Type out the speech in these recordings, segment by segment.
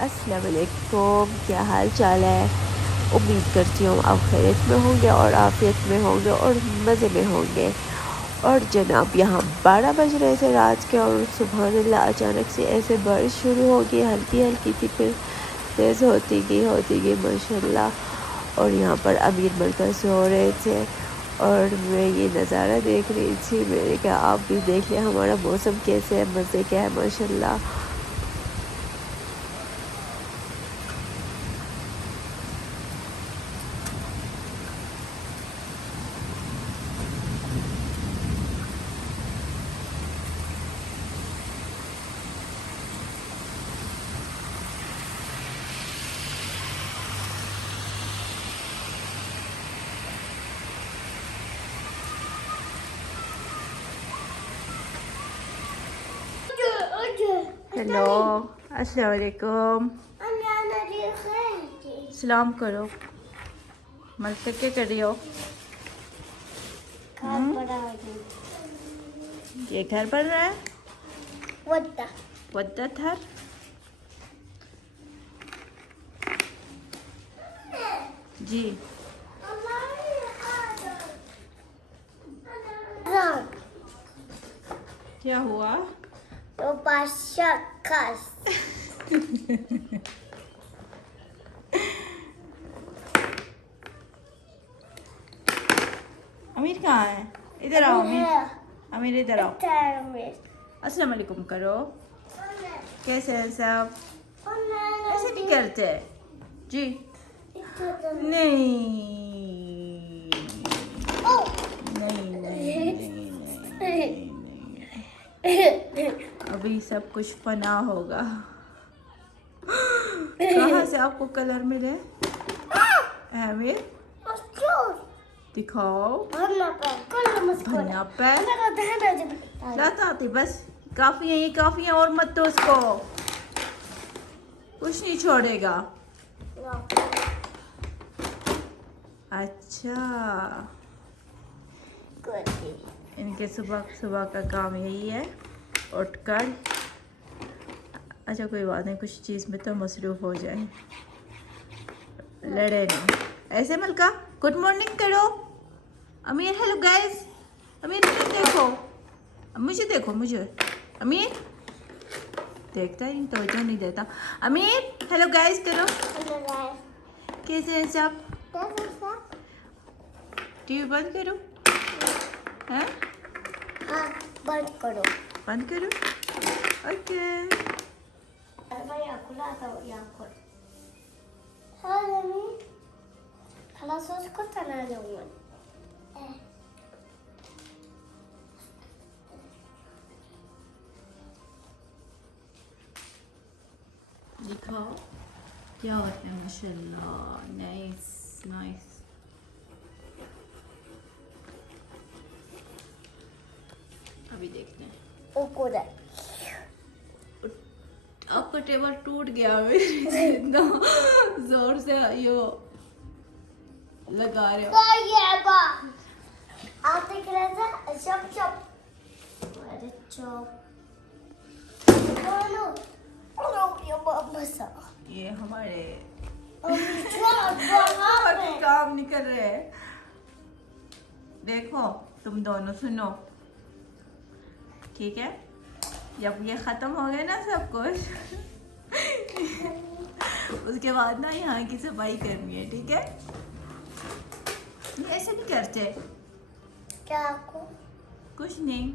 अस्सलाम वालेकुम, क्या हाल चाल है। उम्मीद करती हूँ आप खैरियत में होंगे और आफियत में होंगे और मज़े में होंगे। और जनाब यहाँ 12 बज रहे थे रात के और सुबहानल्लाह अचानक से ऐसे बारिश शुरू हो गई, हल्की हल्की थी, फिर तेज़ होती गई माशाल्लाह। और यहाँ पर अमीर मरकज़ सो रहे थे और मैं ये नज़ारा देख रही थी। मैंने कहा आप भी देख लें हमारा मौसम कैसे है, मज़े क्या है माशाल्लाह। हेलो, अस्सलाम वालेकुम। सलाम करो। मलका क्या कर रही हो? ये घर बन रहा है? वद्दा था। जी क्या हुआ? तो खस अमीर कहाँ है? इधर आओ अमीर। अमीर इधर आओ। अस्सलाम वालेकुम करो। कैसे हैं सब? ऐसे नहीं करते जी। नहीं अभी सब कुछ फना होगा। कहाँ से आपको कलर मिले? अमीर दिखाओ। धनिया पैर आती बस काफी है, ये काफी है और मत दो उसको, कुछ नहीं छोड़ेगा। अच्छा, इनके सुबह सुबह का काम यही है, उठकर। अच्छा कोई बात नहीं, कुछ चीज़ में तो मसरूफ़ हो जाए, लड़े नहीं ऐसे। मलका गुड मॉर्निंग करो। अमीर हेलो गाइस। अमीर मुझे देखो, मुझे देखो, मुझे। अमीर देखता ही नहीं, तवज्जो नहीं देता। अमीर हेलो गाइस करो। कैसे हैं सब? टीवी बंद करो। हैं? हाँ, बंद करो। बंद करो। ओके। दिखाओ क्या होता है। माशाल्लाह, नाइस नाइस। अभी देखते हैं। आपका टेबल टूट गया मेरे से, इतना जोर से यो लगा रहे हो। ये हमारे काम नहीं कर रहे हैं। देखो तुम दोनों सुनो, ठीक है? जब ये खत्म हो गया ना सब कुछ, उसके बाद ना यहाँ की सफाई करनी है, ठीक है? ये ऐसे नहीं करते। क्या आपको? कुछ नहीं।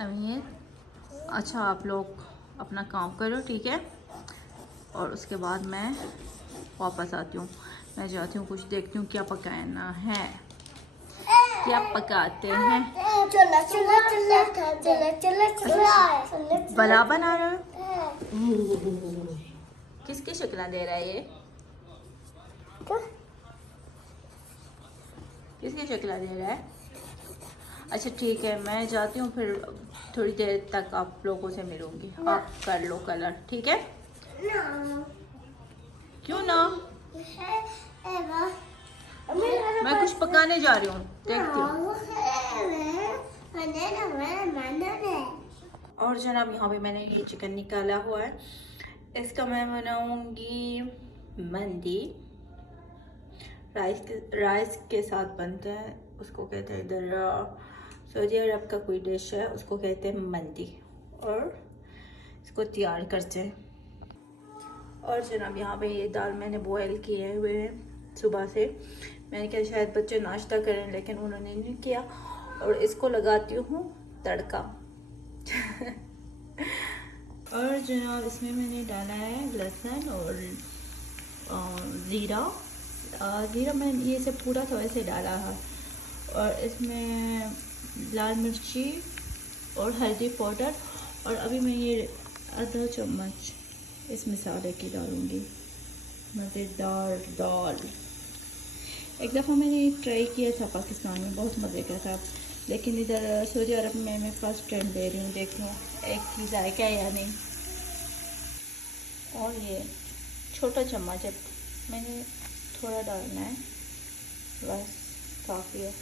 अमीर अच्छा आप लोग अपना काम करो, ठीक है? और उसके बाद मैं वापस आती हूँ। मैं जाती हूँ, कुछ देखती हूँ क्या पकाना है, क्या पकाते हैं। बला बना रहे हो? किसकी शक्ल दे रहा है ये? किसकी शक्ल दे रहा है? अच्छा ठीक है, मैं जाती हूँ, फिर थोड़ी देर तक आप लोगों से मिलूंगी। आप कर लो कलर, ठीक है? क्यों ना? मैं कुछ पकाने जा रही हूँ, देखती हूँ। और जनाब यहाँ पे मैंने ये चिकन निकाला हुआ है, इसका मैं बनाऊंगी मंदी। राइस के साथ बनता है, उसको कहते हैं इधर सऊदी अरब का कोई डिश है, उसको कहते हैं मंदी। और इसको तैयार करते हैं। और जनाब यहाँ पे ये दाल मैंने बॉयल किए हुए हैं सुबह से। मैंने कहा शायद बच्चे नाश्ता करें, लेकिन उन्होंने नहीं किया। और इसको लगाती हूँ तड़का। और जनाब इसमें मैंने डाला है लहसुन और ज़ीरा। ज़ीरा मैंने ये सब पूरा तो ऐसे डाला है। और इसमें लाल मिर्ची और हल्दी पाउडर। और अभी मैं ये आधा चम्मच इस मसाले की डालूँगी। मज़ेदार दाल। एक दफ़ा मैंने ट्राई किया था पाकिस्तान में, बहुत मज़े का था, लेकिन इधर सऊदी अरब में मैं फ़र्स्ट टाइम दे रही हूँ, देखती हूँ एक चीज़ आएगा या नहीं। और ये छोटा चम्मच है, मैंने थोड़ा डालना है, बस काफ़ी है।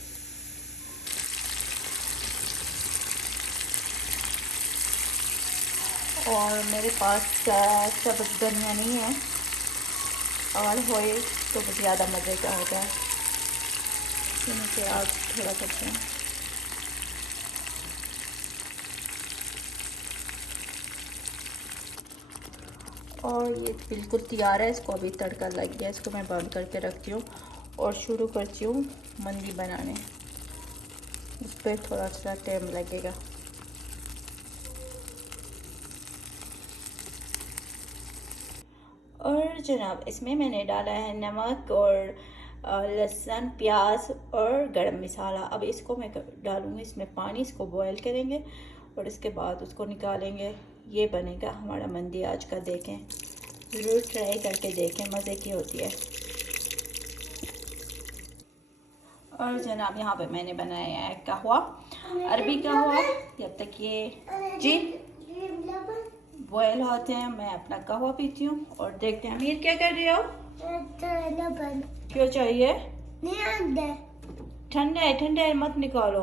और मेरे पास सब्ज़ धनिया नहीं है, और होए तो ज़्यादा मज़े का होगा। इसमें से आग थोड़ा करते हैं। और ये बिल्कुल तैयार है, इसको अभी तड़का लग गया, इसको मैं बंद करके रखती हूँ और शुरू करती हूँ मंदी बनाने। इस पर थोड़ा सा टाइम लगेगा। और जनाब इसमें मैंने डाला है नमक और लहसुन, प्याज और गरम मसाला। अब इसको मैं डालूँगी इसमें पानी, इसको बॉयल करेंगे और इसके बाद उसको निकालेंगे। ये बनेगा हमारा मंदी आज का। देखें, ज़रूर ट्राई करके देखें, मज़े की होती है। और जनाब यहाँ पे मैंने बनाया है कहवा, अरबी कहवा। जब तक ये जी बॉयल होते हैं मैं अपना कहवा पीती हूँ। और देखते हैं अमीर क्या कर रही हो? क्यों चाहिए? ठंडा है, ठंडा है, मत निकालो।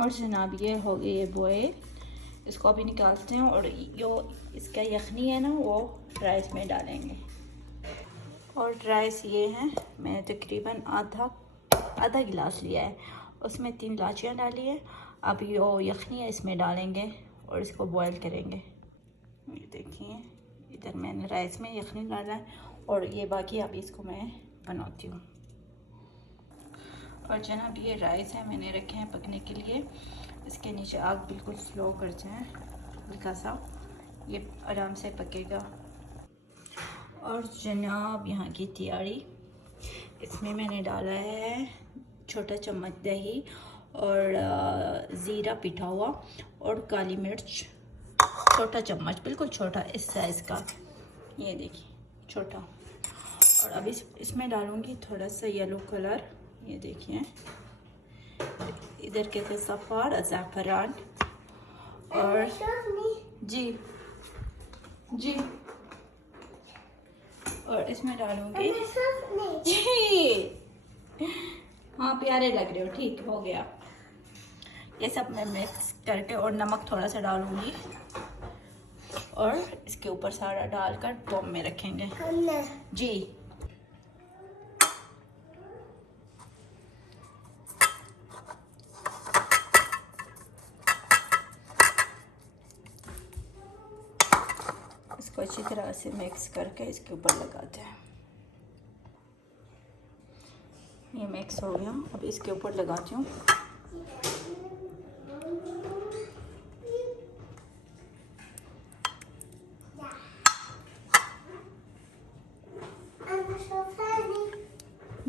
और जनाब ये हो गई ये बॉयल, इसको अभी निकालते हैं। और जो इसका यखनी है ना, वो राइस में डालेंगे। और राइस ये हैं, मैंने तकरीबन आधा गिलास लिया है, उसमें 3 इलायचियाँ डाली है। अब यो यखनी है इसमें डालेंगे और इसको बॉयल करेंगे। ये देखिए, इधर मैंने राइस में यखनी डाला है और ये बाकी अभी इसको मैं बनाती हूँ। और जनाब ये राइस है, मैंने रखे हैं पकने के लिए। इसके नीचे आग बिल्कुल स्लो कर जाए, हल्का सा, ये आराम से पकेगा। और जनाब यहाँ की तैयारी, इसमें मैंने डाला है छोटा चम्मच दही और ज़ीरा पिटा हुआ और काली मिर्च छोटा चम्मच, बिल्कुल छोटा इस साइज़ का, ये देखिए छोटा। और अभी इसमें डालूँगी थोड़ा सा येलो कलर, ये देखिए इधर कहते हैं सफ़ार ज़ाफ़रान। और जी जी, और इसमें डालूँगी जी, हाँ प्यारे लग रहे हो, ठीक हो गया। ये सब मैं मिक्स करके और नमक थोड़ा सा डालूँगी और इसके ऊपर सारा डालकर बॉम में रखेंगे जी। इसको अच्छी तरह से मिक्स करके इसके ऊपर लगाते हैं। ये मिक्स हो गया, अब इसके ऊपर लगाती हूँ।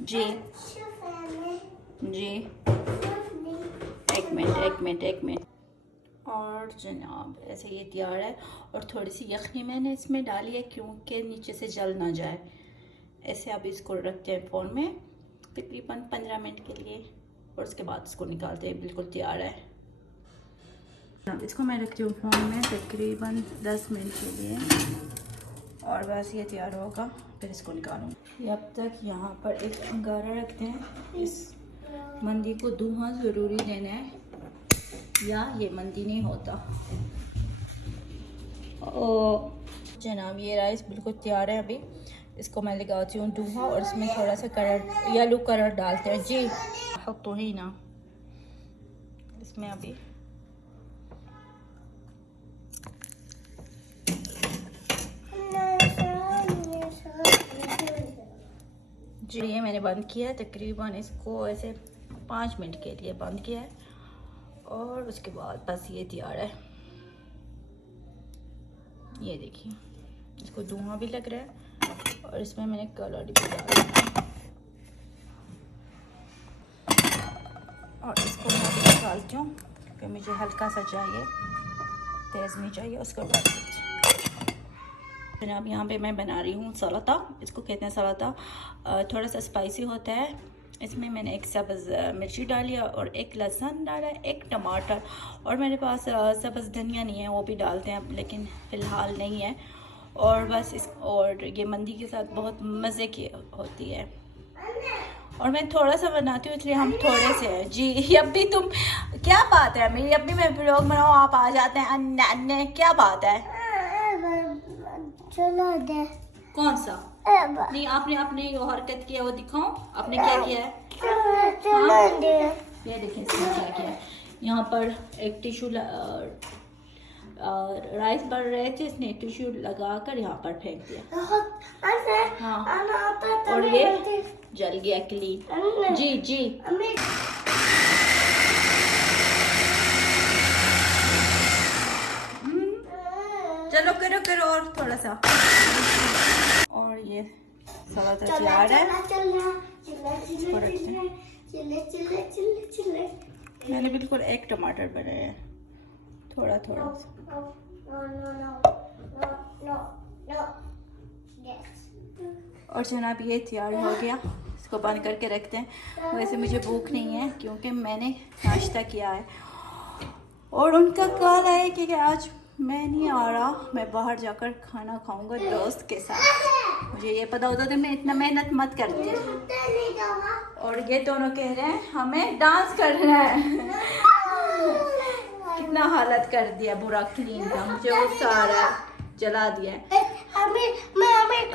जी जी, एक मिनट। और जनाब ऐसे ये तैयार है। और थोड़ी सी यखनी मैंने इसमें डाली है क्योंकि नीचे से जल ना जाए। ऐसे अब इसको रखते हैं फ़ोन में तकरीबन 15 मिनट के लिए और उसके बाद इसको निकालते हैं। बिल्कुल तैयार है। इसको मैं रखती हूँ फ़ोन में तकरीबन 10 मिनट के लिए और बस ये तैयार होगा, फिर इसको निकालूँगी। अब तक यहाँ पर एक अंगारा रखते हैं। इस मंदी को धुआं ज़रूरी देना है या ये मंदी नहीं होता। ओ जनाब ये राइस बिल्कुल तैयार है। अभी इसको मैं लगाती हूँ दूल्हा और इसमें थोड़ा सा कलर येलो कलर डालते हैं जी। तो ही ना इसमें अभी जी ये मैंने बंद किया है। तकरीबन इसको ऐसे 5 मिनट के लिए बंद किया है और उसके बाद बस ये तैयार है। ये देखिए इसको धुआं भी लग रहा है और इसमें मैंने कलर भी डाला और इसको मैं अभी निकालती हूँ क्योंकि मुझे हल्का सा चाहिए, तेज़ नहीं चाहिए। उसके बाद जनाब यहाँ पे मैं बना रही हूँ सलाता। इसको कहते हैं सलाता। थोड़ा सा स्पाइसी होता है। इसमें मैंने एक सब्ज़ मिर्ची डाली और एक लहसुन डाला, एक टमाटर और मेरे पास सब्ज़ धनिया नहीं है, वो भी डालते हैं लेकिन फ़िलहाल नहीं है। और बस इस और ये मंदी के साथ बहुत मज़े की होती है और मैं थोड़ा सा बनाती हूँ इसलिए हम थोड़े से हैं जी। अब भी तुम क्या बात है मेरी, अब भी मैं ब्लॉग बनाऊँ आप आ जाते हैं अन्ने अन्ने, क्या बात है? चलो दे। कौन सा? नहीं आपने अपने जो हरकत किया वो दिखाओ, आपने क्या किया है? चलो दे। ये देखिए इसने क्या किया। यहाँ पर एक टिश्यू राइस बन रहे थे, इसने टिश्यू लगाकर यहाँ पर फेंक दिया। हाँ और ये जल गया क्लीन जी जी। चलो करो करो और थोड़ा सा। और ये सलाता तैयार है। मैंने बिल्कुल एक टमाटर बनाया है, थोड़ा थोड़ा और जनाब ये तैयार हो गया। इसको बंद करके रखते हैं। वैसे मुझे भूख नहीं है क्योंकि मैंने नाश्ता किया है और उनका कॉल है कि आज मैं नहीं आ रहा, मैं बाहर जाकर खाना खाऊंगा दोस्त के साथ। मुझे ये पता होता था मैं इतना मेहनत मत करती। और ये दोनों कह रहे हैं हमें डांस करना है। कितना हालत कर दिया बुरा क्लीन का, मुझे गुस्सा आ रहा है, जला दिया है।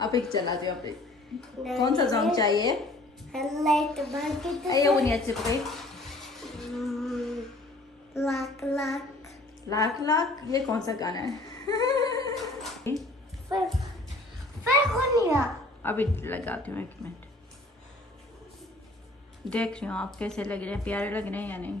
अभी चला दो अभी। कौन सा सॉन्ग चाहिए? अये उन्हें अच्छे पकड़े। लाख लाख लाख लाख ये कौन सा गाना है? अभी लगाती हूँ 1 मिनट। देख रही हूँ आप कैसे लग रहे हैं, प्यारे लग रहे हैं या नहीं?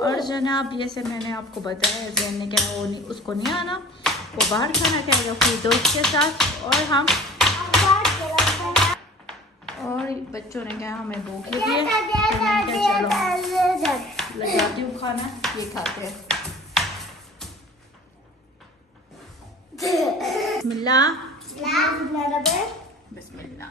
और जनाब जैसे मैंने आपको बताया जैन ने क्या वो उसको नहीं आना, वो बाहर खाना खाएगा अपनी दोस्त के साथ और हम और बच्चों ने कहा हमें भूख लगी है तो मैंने कहा चलो लगाती हूँ खाना, ये खाते हैं। बिस्मिल्लाह बिस्मिल्लाह।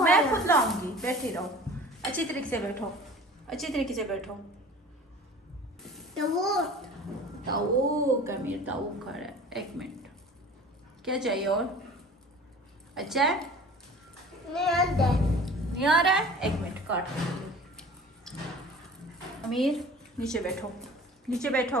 मैं खुद लाऊंगी, बैठी रहो, अच्छी तरीके से बैठो, अच्छी तरीके से बैठो। ताऊक अमीर ताऊक खा रहा है। 1 मिनट, क्या चाहिए और? अच्छा है नहीं आ रहा है? 1 मिनट काट। अमीर नीचे बैठो, नीचे बैठो,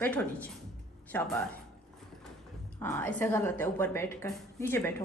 बैठो नीचे, शाबाश। हाँ ऐसे गलत है, ऊपर बैठकर नीचे बैठो।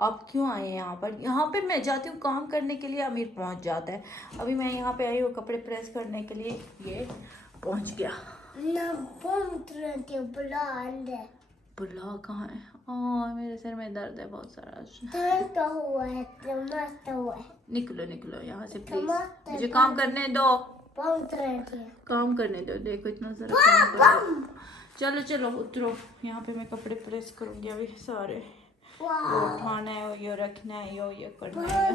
आप क्यों आए हैं यहाँ पर? यहाँ पे मैं जाती हूँ काम करने के लिए, अमीर पहुँच जाता है। अभी मैं यहाँ पे आई हूँ कपड़े प्रेस करने के लिए, ये पहुँच गया। बुला कहाँ है? मेरे सिर में दर्द है बहुत सारा। निकलो निकलो यहाँ से प्लीज, मुझे काम करने दो, काम करने दो। देखो इतना सारा काम कर दो। चलो चलो उतरो, यहाँ पे मैं कपड़े प्रेस करूँगी अभी सारे। वो उठाना है, ये रखना है, ये करना है।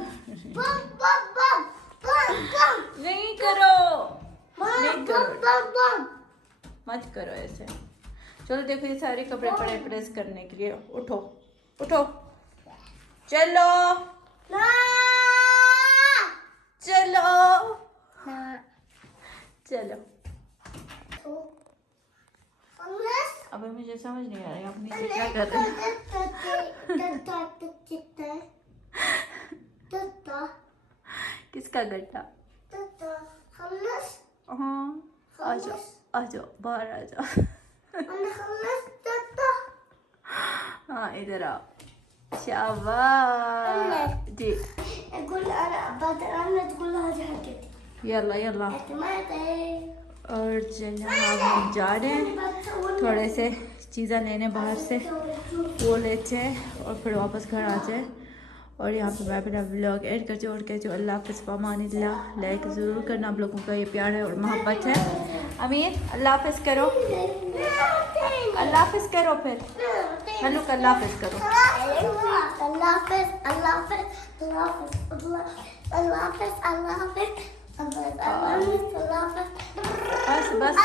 नहीं करो, नहीं करो, मत करो ऐसे। चलो देखो ये सारे कपड़े पड़े प्रेस करने के लिए। उठो उठो, चलो चलो चलो। अबे मुझे समझ नहीं आ रहा है आप नीचे क्या कर रहे हैं? किसका गड्ढा? हाँ आ जाओ आ जाओ, बाहर आ जाओ। हाँ इधर आओ, शाबाश जी। Yalla Yalla. और जनाब हम जा रहे हैं, थोड़े से चीज़ें लेने बाहर से, वो लेते हैं और फिर वापस घर आ जाए। और यहाँ पे मैं अपना व्लॉग एड करती हूँ और कहती हूँ अल्लाह हाफ़िज़, पामानिल्लाह। लाइक ज़रूर करना, आप लोगों का ये प्यार है और मोहब्बत है। अमीर अल्लाह हाफ़िज़ करो, अल्लाह हाफ़िज़ करो, फिर हेलो अल्लाह हाफ़िज़ करो। बस बस।